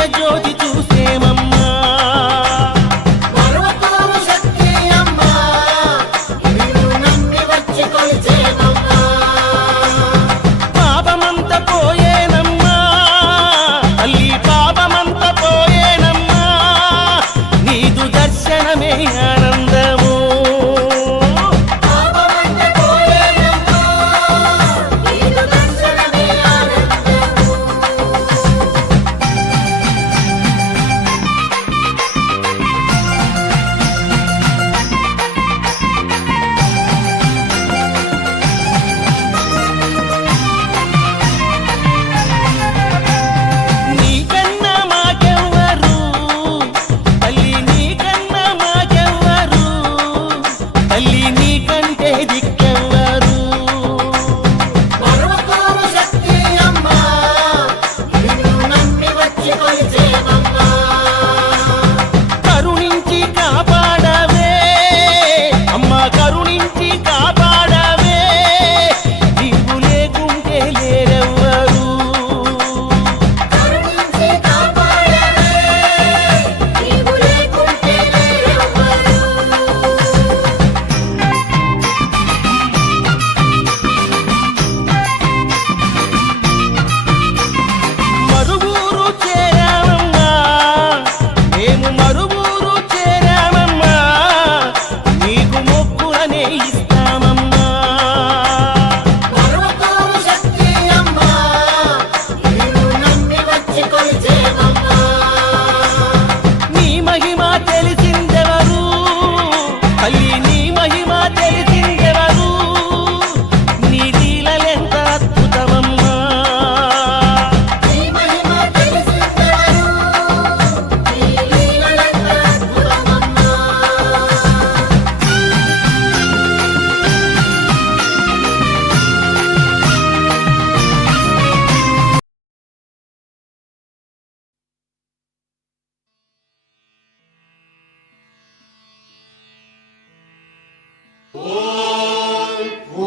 దివ్య జ్యోతి చూసేమమ్మా పాపమంత పోయేనమ్మా తల్లి పాపమంత పోయేనమ్మా నీదు దర్శనమే ఆనందము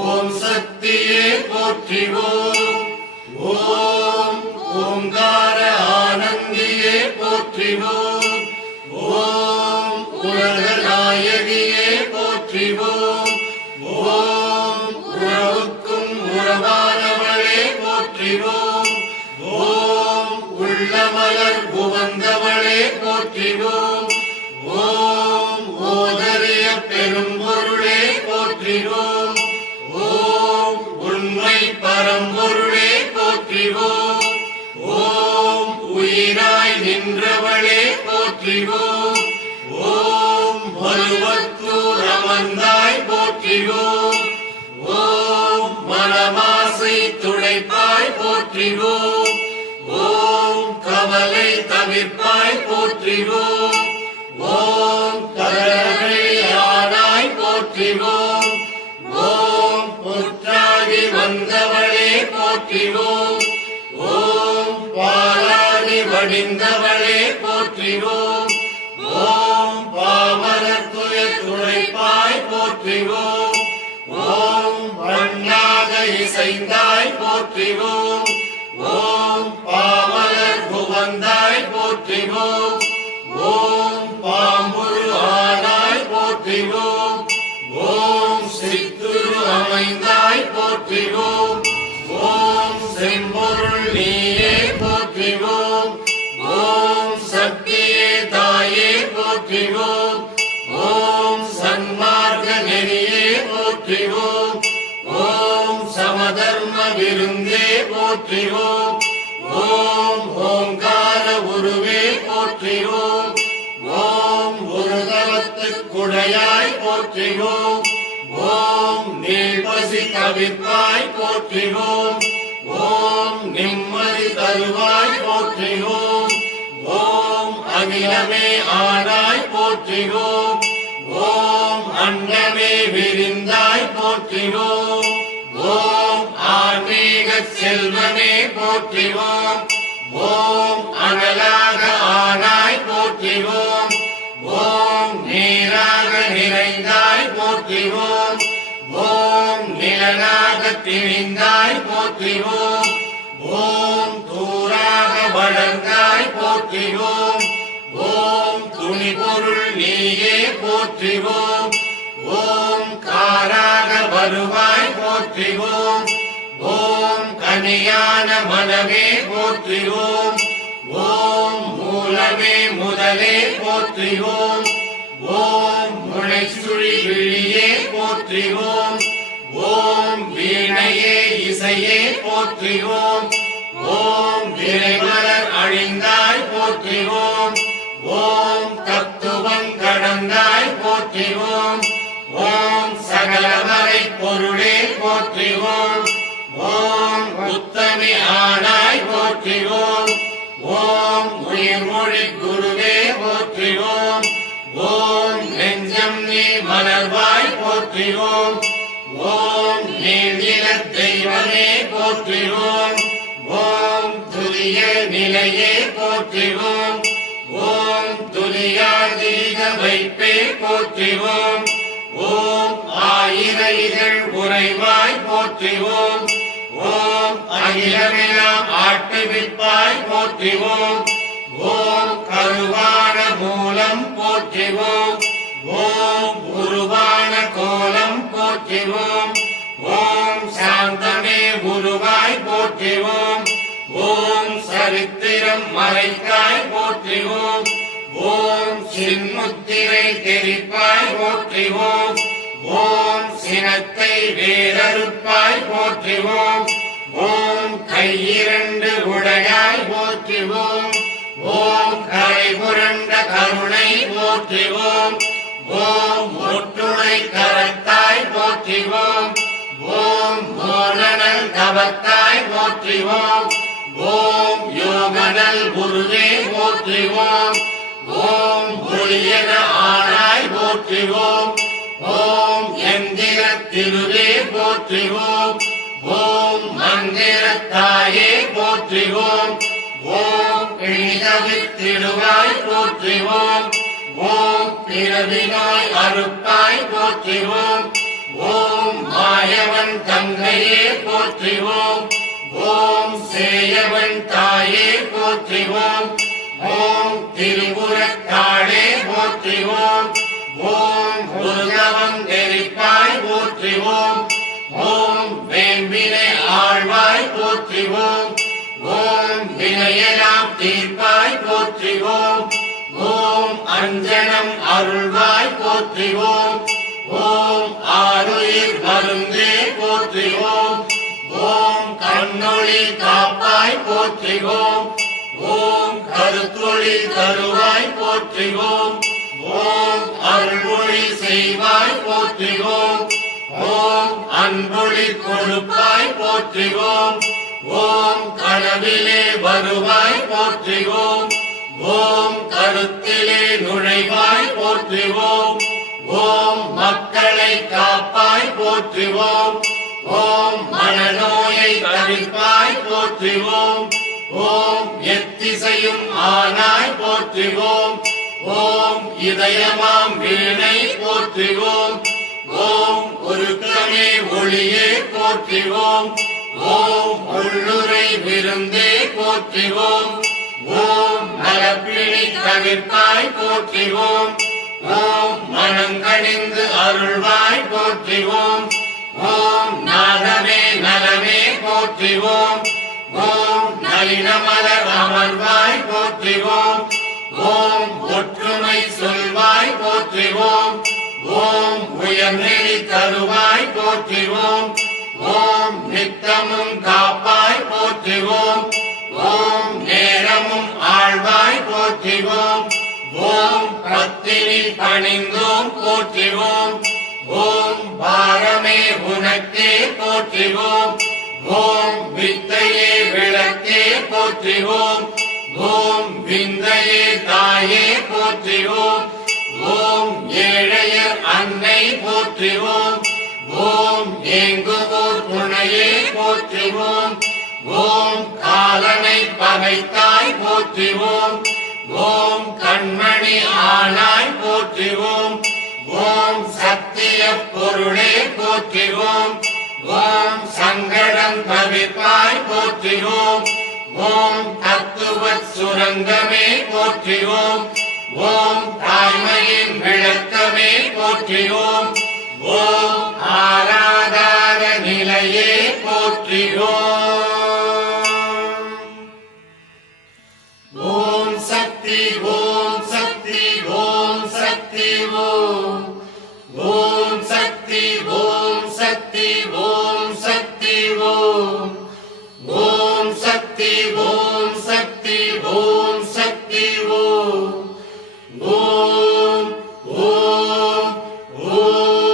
ஓம் சக்தியே போற்றிவோம். ஓம் ஓங்கார ஆனந்தியே போற்றிவோம். ஓம் உலகநாயகியே போற்றிவோம். ஓம் உறவுக்கும் உறவானவளே போற்றிவோம். ஓம் உள்ளமலர் புவந்தவளே போற்றிவோம். ஓம் ஓதரிய பெரும்பொருளே போற்றிவோம். ஓம் உண்மை பரம்பொருளே போற்றிவோம். ஓம் உயிராய் நின்றவளே போற்றிவோம். ஓம் வலுவத்தூர் அமர்ந்தாய் போற்றிவோம். ஓம் மனமாசை துடைப்பாய் போற்றிவோம். ஓம் கவலை தவிர்ப்பாய் போற்றிவோம். ஓம் தரணியானாய் போற்றிவோம். ஓம் புற்றாகி வந்தவளே போற்றிவோம். ஓம் பாலாகி வடிந்தவளே போற்றிவோம். ஓம் பாமரத்துய துடைப்பாய் போற்றிவோம். ஓம் வண்ணாக இசைந்தாய் போற்றிவோம். ஓம் பாமலர் புவந்தாய் போற்றிவோம். ஓம் பாம்புரு ஆனாய் போற்றிவோம். ஓம் சித்துரு அமைந்தாய் போற்றிவோம். ஓம் செம்பொருள் நீயே போற்றிவோம். ஓம் சக்தியே தாயே போற்றிவோம். ஓம் சன்மார்க்க நெறியே போற்றிவோம். ஓம் சமதர்ம விருந்தே போற்றிவோம். ஓம் ஓங்கார உருவே போற்றிவோம். ஓம் ஒருதவத்துக்குடையாய் போற்றிவோம். ஓம் நீள்பசி தவிர்ப்பாய் போற்றிவோம். ஓம் நிம்மதி தருவாய் போற்றிவோம். ஓம் அகிலமே ஆனாய் போற்றிவோம். ஓம் அண்டமே விரிந்தாய் போற்றிவோம். ஓம் ஆன்மீக செல்வமே போற்றிவோம். ஓம் அனலாக ஆனாய் போற்றிவோம். ஓம் நீராக நிறைந்தாய் போற்றிவோம். ஓம் நிலனாக திணிந்தாய் போற்றிவோம். ஓம் தூராக வளர்ந்தாய் போற்றிவோம். ஓம் துணிபொருள் நீயே போற்றிவோம். ஓம் காராக வருவாய் போற்றிவோம். ஓம் கனியான மனமே போற்றிவோம். ஓம் மூலமே முதலே போற்றிவோம். ஓம் முளைச்சுழி விழியே போற்றிவோம். ஓம் வீணையே இசையே போற்றிவோம். ஓம் விரைமலர் அழிந்தாய் போற்றிவோம். ஓம் தத்துவம் கடந்தாய் போற்றிவோம். ஓம் சகலவரை பொருளே போற்றிவோம். ஓம் உத்தமி ஆனாய் போற்றிவோம். ஓம் உயிர்மொழி குருவே போற்றிவோம். ஓம் நெஞ்சம் நீ மலர்வாய் போற்றிவோம். ஓம் நீந்திர தெய்வமே போற்றிவோம். ஓம் துரிய நிலையே போற்றிவோம். ஓம் துரியாதீத வைப்பே போற்றிவோம். ஓம் ஆயிர இதழ் உறைவாய் போற்றிவோம். ஓம் அகிலமெல்லாம் ஆட்டுவிப்பாய் போற்றிவோம். ஓம் கருவான மூலம் போற்றிவோம். ஓம் உருவான கோலம் போற்றிவோம். ஓம் சாந்தமே உருவாய் போற்றிவோம். ஓம் சரித்திரம் மறைக்காய் போற்றிவோம். ஓம் சின்முத்திரை தெரிப்பாய் போற்றிவோம். ஓம் சினத்தை வேறறுப்பாய் போற்றிவோம். ஓம் கையிரண்டு உடையாய் போற்றிவோம். ஓம் கரை புரண்ட கருணை போற்றிவோம். ஓம் ஒற்றுணை கரத்தாய் போற்றிவோம். ஓம் மோனனல் தவத்தாய் போற்றிவோம். ஓம் யோகனல் குருவே போற்றிவோம். ஓம் ஒளியன ஆனாய் போற்றிவோம். ஓம் எந்திர திருவே போற்றிவோம். ஓம் மந்திரத்தாயே போற்றிவோம். ஓம் பிணிதவித்திடுவாய் போற்றிவோம். ஓம் பிறவினாய் அறுப்பாய் போற்றிவோம். ஓம் மாயவன் தங்கையே போற்றிவோம். ஓம் சேயவன் தாயே போற்றிவோம். ஓம் திரிபுரத்தாளே போற்றிவோம். ஓம் உருகவம் தெரிப்பாய் போற்றிவோம். ஓம் வேம்பினை ஆழ்வாய் போற்றிவோம். ஓம் வினையெல்லாம் தீர்ப்பாய் போற்றிவோம். ஓம் அஞ்சனம் அருள்வாய் போற்றிவோம். ஓம் ஆருயிர் மருந்தே போற்றிவோம். ஓம் கண்ணொளி காப்பாய் போற்றிவோம். ஓம் கருத்தொளி தருவாய் போற்றிவோம். ஓம் அருள்மொழி செய்வாய் போற்றிவோம். ஓம் அன்பொளி கொடுப்பாய் போற்றிவோம். ஓம் கனவிலே வருவாய் போற்றிவோம். ஓம் கருத்திலே நுழைவாய் போற்றிவோம். ஓம் மக்களை காப்பாய் போற்றிவோம். ஓம் மனநோயை தவிர்ப்பாய் போற்றிவோம். ஓம் எத்திசையும் ஆனாய் போற்றிவோம். ஓம் இதயமாம் வீணை போற்றிவோம். ஓம் ஒருக்கமே ஒளியே போற்றிவோம். ஓம் உள்ளுரை விருந்தே போற்றிவோம். ஓம் மலப்பிணி தவிர்ப்பாய் போற்றிவோம். ஓம் மனங்கணிந்து அருள்வாய் போற்றிவோம். ஓம் நாதமே நலமே போற்றிவோம். ஓம் நளினமலர் அமர்வாய் போற்றிவோம். ஓம் ஒற்றுமை சொல்வாய் போற்றிவோம். ஓம் உயர்நெறி தருவாய் போற்றிவோம். ஓம் நித்தமும் காப்பாய் போற்றிவோம். ஓம் நேரமும் ஆழ்வாய் போற்றிவோம். ஓம் பத்தினி பணிந்தோம் போற்றிவோம். ஓம் பாரமே உனக்கே போற்றிவோம். ஓம் வித்தையே விளக்கே போற்றிவோம். ஓம் விந்தையே தாயே போற்றிவோம். ஓம் ஏழையர் அன்னை போற்றிவோம். ஓம் ஏங்குவோர் துணையே போற்றிவோம். ஓம் காலனை பகைத்தாய் போற்றிவோம். ஓம் கண்மணி ஆனாய் போற்றிவோம். ஓம் சத்திய பொருளே போற்றிவோம். ஓம் சங்கடம் தவிர்ப்பாய் போற்றிவோம். ஓம் தத்துவ தத்துவச் சுரங்கமே போற்றிவோம் ஓம் தாய்மையின் விளக்கமே போற்றிவோம் ஓம் ஆராதார நிலையே போற்றிவோம் ஓம் சக்தி ஓம் சக்தி ஓம் சக்தி ஓம் ஓம் சக்தி ஓம் சக்தி ஓம் சக்தி ஓம் ஓம் சக்தி ஓம் சக்தி ஓம் சக்தி ஓம் ஓம் ஓம் ஓம்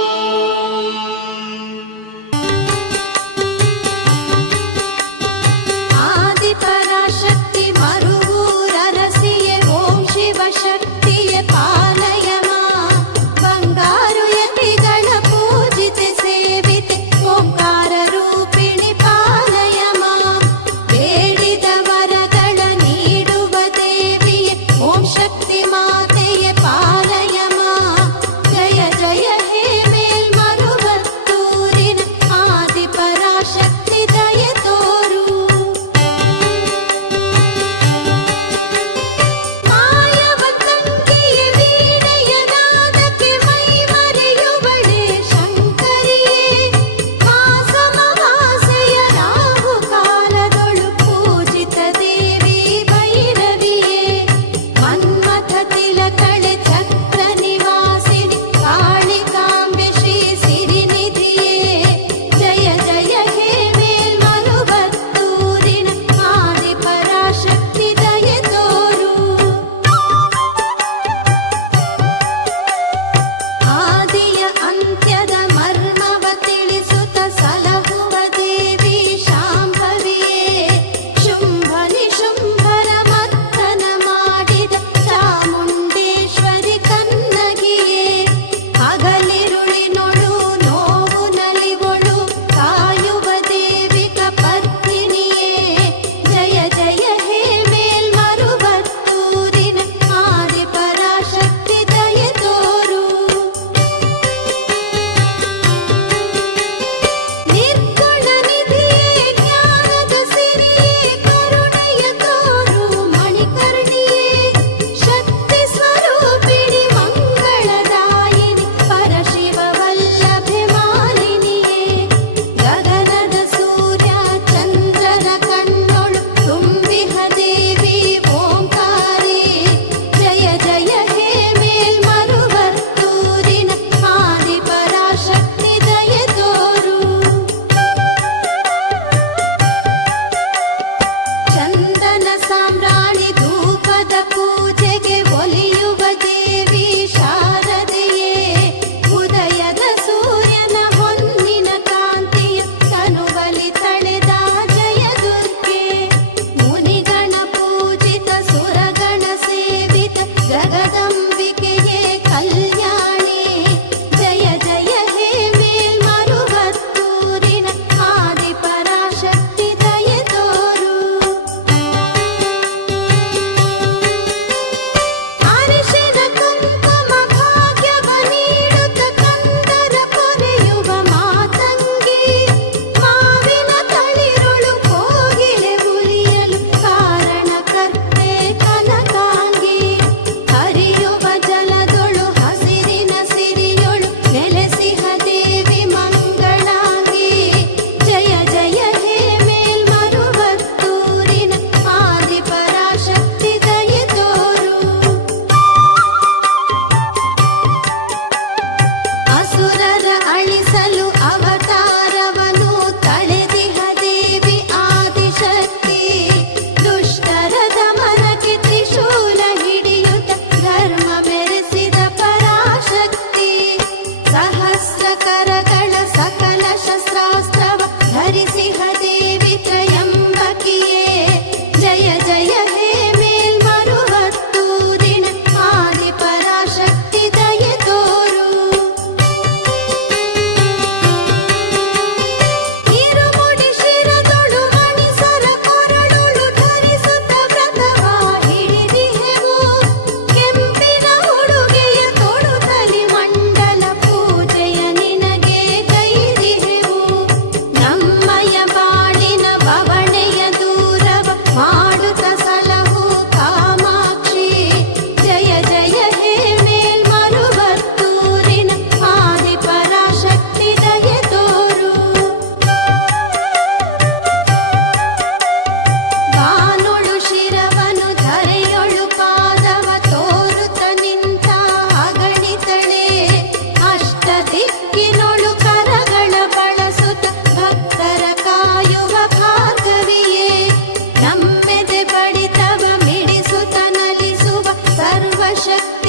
शक्ति